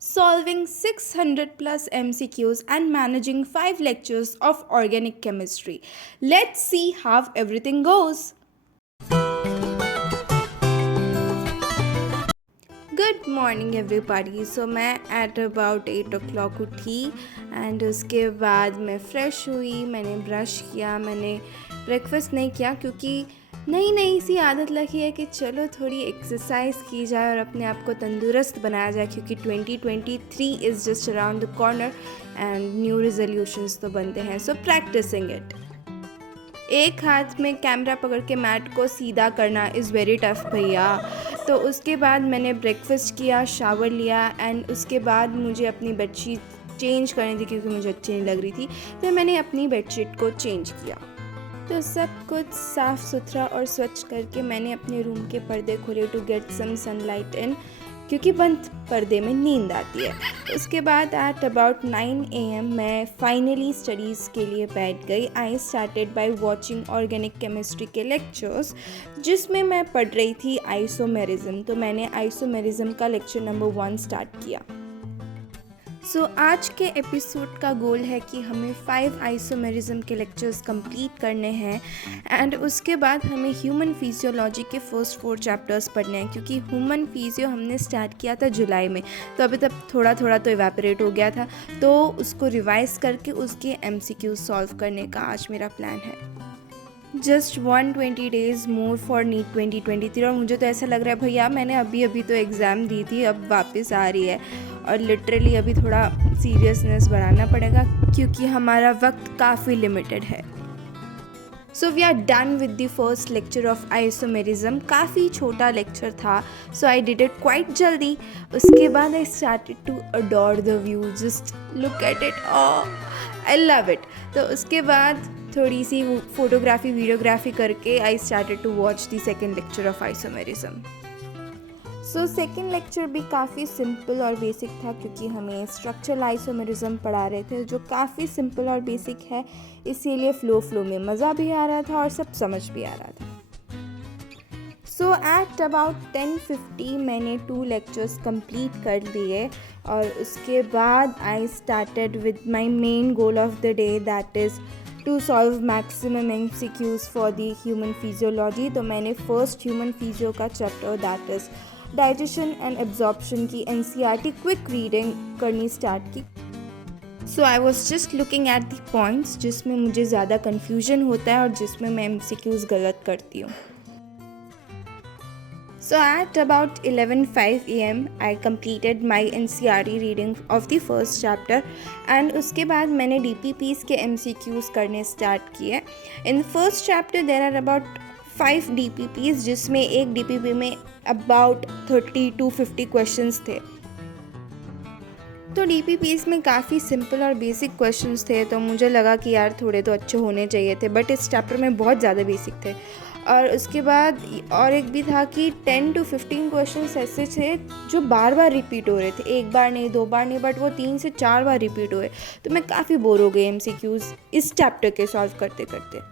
solving 600 plus MCQs, and managing 5 lectures of organic chemistry. Let's see how everything goes. Good morning everybody. So मैं at about 8 o'clock उठी and उसके बाद मैं fresh हुई, मैंने brush किया, मैंने ब्रेकफास्ट नहीं किया क्योंकि नई नई सी आदत लगी है कि चलो थोड़ी एक्सरसाइज की जाए और अपने आप को तंदुरुस्त बनाया जाए क्योंकि 2023 is just around the corner and new resolutions तो बनते हैं। सो प्रैक्टिसिंग इट। एक हाथ में कैमरा पकड़ के मैट को सीधा करना इज़ वेरी टफ भैया। तो उसके बाद मैंने ब्रेकफास्ट किया, शावर लिया एंड उसके बाद मुझे अपनी बेडशीट चेंज करनी थी क्योंकि मुझे अच्छी नहीं लग रही थी। तो मैंने अपनी बेडशीट को चेंज किया। तो सब कुछ साफ़ सुथरा और स्वच्छ करके मैंने अपने रूम के पर्दे खोले to get some sunlight in क्योंकि बंद पर्दे में नींद आती है। उसके बाद एट अबाउट 9 AM मैं फाइनली स्टडीज़ के लिए बैठ गई। I started by watching organic chemistry के लेक्चर्स जिसमें मैं पढ़ रही थी आइसोमेरिज्म। तो मैंने आइसोमेरिज्म का लेक्चर नंबर 1 स्टार्ट किया। सो आज के एपिसोड का गोल है कि हमें 5 आइसोमेरिज्म के लेक्चर्स कंप्लीट करने हैं एंड उसके बाद हमें ह्यूमन फिजियोलॉजी के फर्स्ट 4 चैप्टर्स पढ़ने हैं क्योंकि ह्यूमन फिजियो हमने स्टार्ट किया था जुलाई में। तो अभी तक थोड़ा थोड़ा तो इवेपोरेट हो गया था, तो उसको रिवाइज करके उसके MCQ सॉल्व करने का आज मेरा प्लान है। Just 120 days more for NEET 2023 और मुझे तो ऐसा लग रहा है भैया मैंने अभी तो एग्ज़ाम दी थी, अब वापस आ रही है और लिटरली अभी थोड़ा सीरियसनेस बढ़ाना पड़ेगा क्योंकि हमारा वक्त काफ़ी लिमिटेड है। So we are done with the first lecture of isomerism. काफ़ी छोटा लेक्चर था, so I did it quite जल्दी। उसके बाद I started to adore the view, just look at it, I love it. तो उसके बाद थोड़ी सी फोटोग्राफी वीडियोग्राफी करके I started to watch the second lecture of isomerism. So second lecture भी काफ़ी सिंपल और बेसिक था क्योंकि हमें स्ट्रक्चरल आइसोमेरिज्म पढ़ा रहे थे जो काफ़ी सिंपल और बेसिक है, इसीलिए फ्लो में मज़ा भी आ रहा था और सब समझ भी आ रहा था। सो एट अबाउट 10:50 मैंने 2 लेक्चर्स कंप्लीट कर लिए और उसके बाद I started with my main goal of the day that is to solve maximum MCQs for the human physiology. तो मैंने फर्स्ट ह्यूमन फिजियो का chapter that is digestion and absorption की NCERT क्विक रीडिंग करनी start की। So I was just looking at the points जिसमें मुझे ज़्यादा confusion होता है और जिसमें मैं MCQs गलत करती हूँ। So at about 11:05 AM I completed my NCERT reading of the first chapter and उसके बाद मैंने DPPs के MCQs करने स्टार्ट किए। In first chapter there are about 5 DPPs जिसमें एक DPP में about 30 to 50 questions थे। तो DPPs में काफ़ी सिंपल और बेसिक क्वेश्चंस थे तो मुझे लगा कि यार थोड़े तो अच्छे होने चाहिए थे, बट इस चैप्टर में बहुत ज़्यादा बेसिक थे। और उसके बाद और एक भी था कि 10 to 15 क्वेश्चंस ऐसे थे जो बार बार रिपीट हो रहे थे, एक बार नहीं 2 बार नहीं, बट वो 3 से 4 बार रिपीट हुए। तो मैं काफ़ी बोर हो गई MCQs इस चैप्टर के सॉल्व करते करते।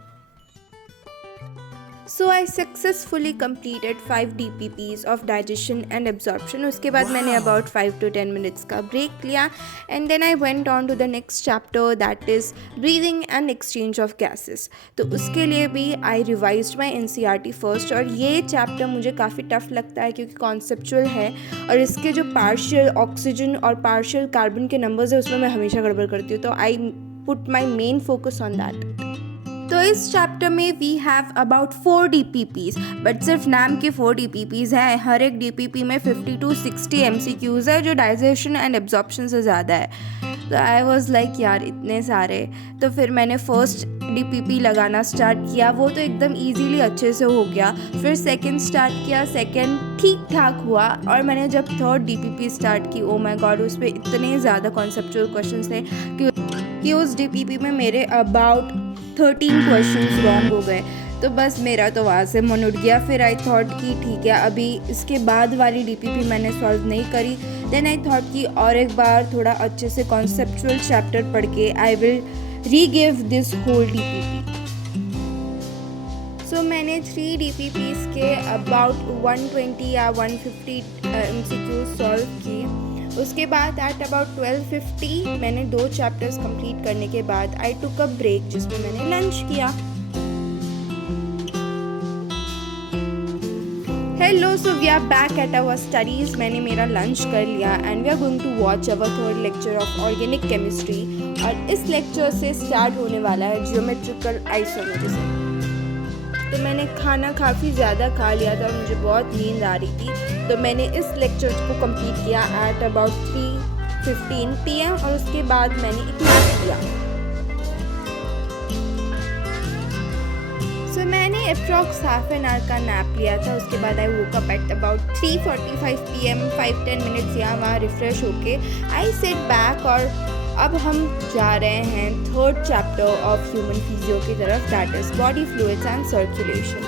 So I successfully completed 5 DPPs of digestion and absorption. उसके बाद मैंने अबाउट 5 to 10 minutes का ब्रेक लिया and then I went on to the next chapter that is breathing and exchange of gases. तो उसके लिए भी I revised my NCERT first और ये चैप्टर मुझे काफ़ी टफ लगता है क्योंकि कॉन्सेप्चुअल है और इसके जो पार्शियल ऑक्सीजन और पार्शियल कार्बन के नंबर्स है उसमें मैं हमेशा गड़बड़ करती हूँ। तो I put my main focus on that. तो इस चैप्टर में we have about 4 DPPs, but सिर्फ नाम के 4 DPPs हैं। हर एक DPP में 50 to 60 MCQs है जो डाइजेशन एंड एब्जॉर्प्शन से ज़्यादा है। तो आई वॉज लाइक यार इतने सारे। तो फिर मैंने फर्स्ट DPP लगाना स्टार्ट किया, वो तो एकदम ईजीली अच्छे से हो गया। फिर सेकेंड स्टार्ट किया, सेकेंड ठीक ठाक हुआ और मैंने जब थर्ड DPP स्टार्ट की, ओ माय गॉड उस पर इतने ज़्यादा कॉन्सेप्चुअल क्वेश्चंस थे कि उस DPP में मेरे अबाउट 13 क्वेश्चंस रॉन्ग हो गए। तो बस मेरा तो वहाँ से मन उठ गया। फिर आई थॉट कि ठीक है अभी इसके बाद वाली DPP मैंने सॉल्व नहीं करी। देन आई थॉट कि और एक बार थोड़ा अच्छे से कॉन्सेप्चुअल चैप्टर पढ़ के I will regive this whole DPP। सो मैंने 3 DPPs के अबाउट 120 या 150 MCQ सॉल्व किए उसके बाद एट अबाउट 12:50 मैंने 2 चैप्टर्स कंप्लीट करने के बाद आई टुक अ ब्रेक जिसमें मैंने लंच किया। Hello, so we are back at our studies. मैंने मेरा लंच कर लिया and we are going to watch our third lecture of organic chemistry. और इस लेक्चर से स्टार्ट होने वाला है जियोमेट्रिकल आइसोमेरिज्म। तो मैंने खाना काफ़ी ज़्यादा खा लिया था और मुझे बहुत नींद आ रही थी, तो मैंने इस लेक्चर को कंप्लीट किया एट अबाउट 3:15 PM और उसके बाद मैंने एक नैप लिया। सो मैंने अप्रॉक्स हाफ एन आवर का नैप लिया था। उसके बाद I woke up at about 3:45 PM, 5-10 minutes यहाँ वहाँ रिफ़्रेश होके आई सेट बैक और अब हम जा रहे हैं third chapter of human physio की तरफ, that is body fluids and circulation.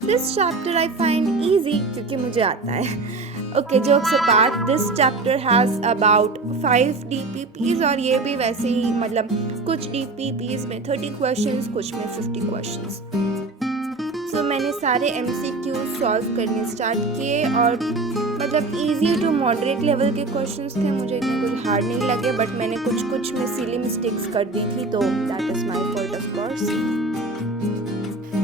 This chapter I find easy क्योंकि मुझे आता है। Okay, jokes apart, this chapter has about 5 DPPs और ये भी वैसे ही मतलब कुछ DPPs में 30 क्वेश्चंस, कुछ में 50 क्वेश्चंस। सो मैंने सारे MCQs सॉल्व करने स्टार्ट किए और मतलब इजी टू मॉडरेट लेवल के क्वेश्चंस थे, मुझे इतने कुछ हार्ड नहीं लगे, बट मैंने कुछ में सिली मिस्टेक्स कर दी थी, तो that is my fault of course.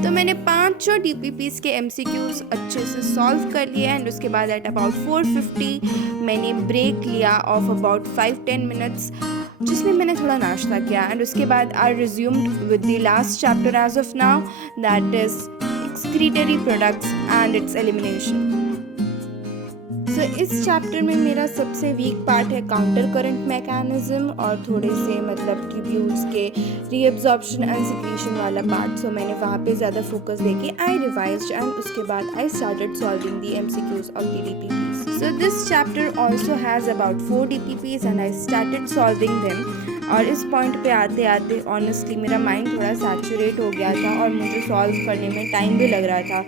तो मैंने 5 DPPs के MCQs अच्छे से सॉल्व कर लिए एंड उसके बाद एट अबाउट 4:50 मैंने ब्रेक लिया ऑफ अबाउट 5-10 मिनट्स, जिसमें मैंने थोड़ा नाश्ता किया एंड उसके बाद I resumed with the last chapter as of now, that is excretory products and its elimination. So इस चैप्टर में मेरा सबसे वीक पार्ट है काउंटर करंट मैकेनिज्म और थोड़े से मतलब ट्यूब्यूल्स के रीअब्जॉर्प्शन एंड सिक्रीशन वाला पार्ट। सो मैंने वहाँ पे ज़्यादा फोकस देके आई रिवाइज्ड एंड उसके बाद I started solving the MCQs of the DPPs। So this chapter also has about 4 DPPs and I started solving them. और इस पॉइंट पे आते आते ऑनेस्टली मेरा माइंड थोड़ा सैचुरेट हो गया था और मुझे सॉल्व करने में टाइम भी लग रहा था,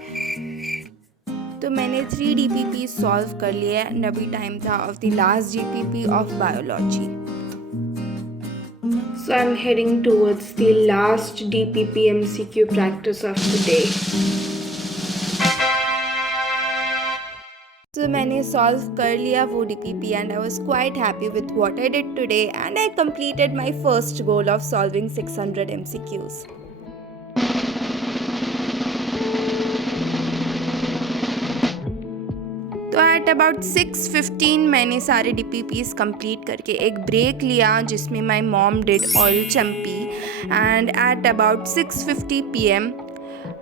तो मैंने 3 DPP सॉल्व कर लिए एंड अभी टाइम था of the last DPP of biology. So I am heading towards the last DPP MCQ practice of the day. तो मैंने सॉल्व कर लिया वो DPP and I was quite happy with what I did today and I completed my first goal of solving 600 MCQs। तो at about 6:15 मैंने सारे DPPs complete करके एक ब्रेक लिया जिसमें my mom did oil champi and at about 6:50 PM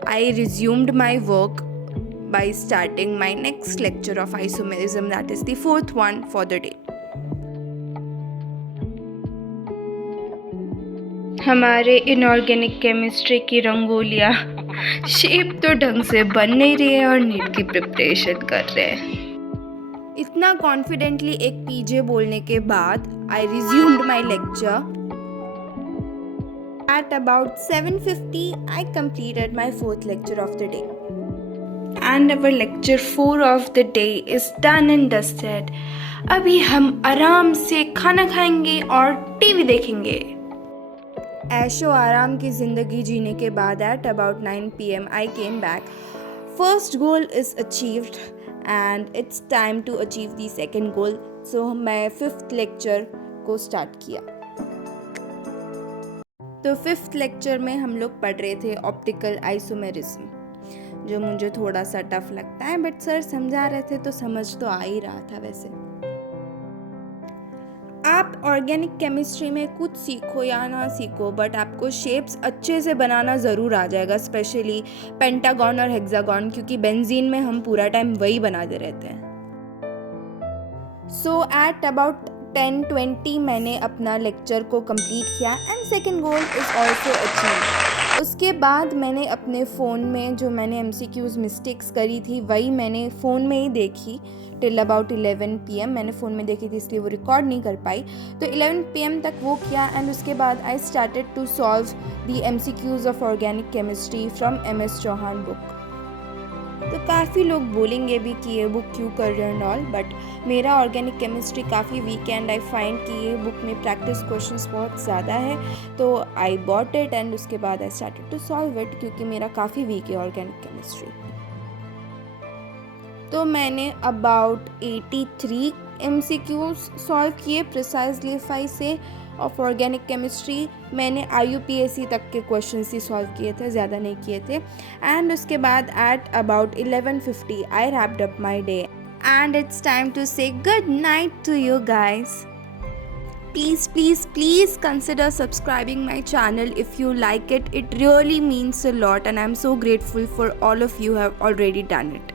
I resumed my work by starting my next lecture of isomerism, that is the 4th one for the day. हमारे inorganic chemistry की रंगोलियाँ shape तो ढंग से बन नहीं रही है और नीट की प्रिपरेशन कर रहे हैं। इतना कॉन्फिडेंटली एक PJ बोलने के बाद I resumed my lecture. At about 7:50 I completed my 4th lecture of the day. And our lecture 4 of the day is done and dusted. अभी हम आराम से खाना खाएंगे और टीवी देखेंगे। ऐशो आराम की ज़िंदगी जीने के बाद at about 9 PM I came back. First goal is achieved and it's time to achieve the second goal. So मैं 5th lecture को start किया। तो 5th lecture में हम लोग पढ़ रहे थे ऑप्टिकल आइसोमेरिज्म, जो मुझे थोड़ा सा टफ लगता है, बट सर समझा रहे थे तो समझ तो आ ही रहा था। वैसे आप ऑर्गेनिक केमिस्ट्री में कुछ सीखो या ना सीखो, बट आपको शेप्स अच्छे से बनाना ज़रूर आ जाएगा, स्पेशली पेंटागन और हेक्सागन, क्योंकि बेंजीन में हम पूरा टाइम वही बनाते रहते हैं। सो एट अबाउट 10:20 मैंने अपना लेक्चर को कंप्लीट किया and second goal is also achieved. उसके बाद मैंने अपने फ़ोन में जो मैंने MCQs मिस्टेक्स करी थी वही मैंने फ़ोन में ही देखी टिल अबाउट 11 PM मैंने फ़ोन में देखी थी, इसलिए वो रिकॉर्ड नहीं कर पाई। तो 11 PM तक वो किया एंड उसके बाद I started to solve the MCQs of organic chemistry from MS Chauhan book. तो काफ़ी लोग बोलेंगे भी कि ये बुक क्यों कर रहे हैं ऑल, बट मेरा ऑर्गेनिक केमिस्ट्री काफ़ी वीक है एंड आई फाइंड कि ये बुक में प्रैक्टिस क्वेश्चंस बहुत ज़्यादा है, तो आई बॉट इट एंड उसके बाद I started to solve it, क्योंकि मेरा काफ़ी वीक है ऑर्गेनिक केमिस्ट्री। तो मैंने अबाउट 83 MCQs सॉल्व किए प्रिसाइजली 5 से ऑफ ऑर्गेनिक केमिस्ट्री। मैंने IUPAC तक के क्वेश्चंस ही सॉल्व किए थे, ज़्यादा नहीं किए थे। एंड उसके बाद at about 11:50 I wrapped up my day and it's time to say good night to you guys. Please consider subscribing my channel if you like it. It really means a lot and I'm so grateful for all of you who have already done it.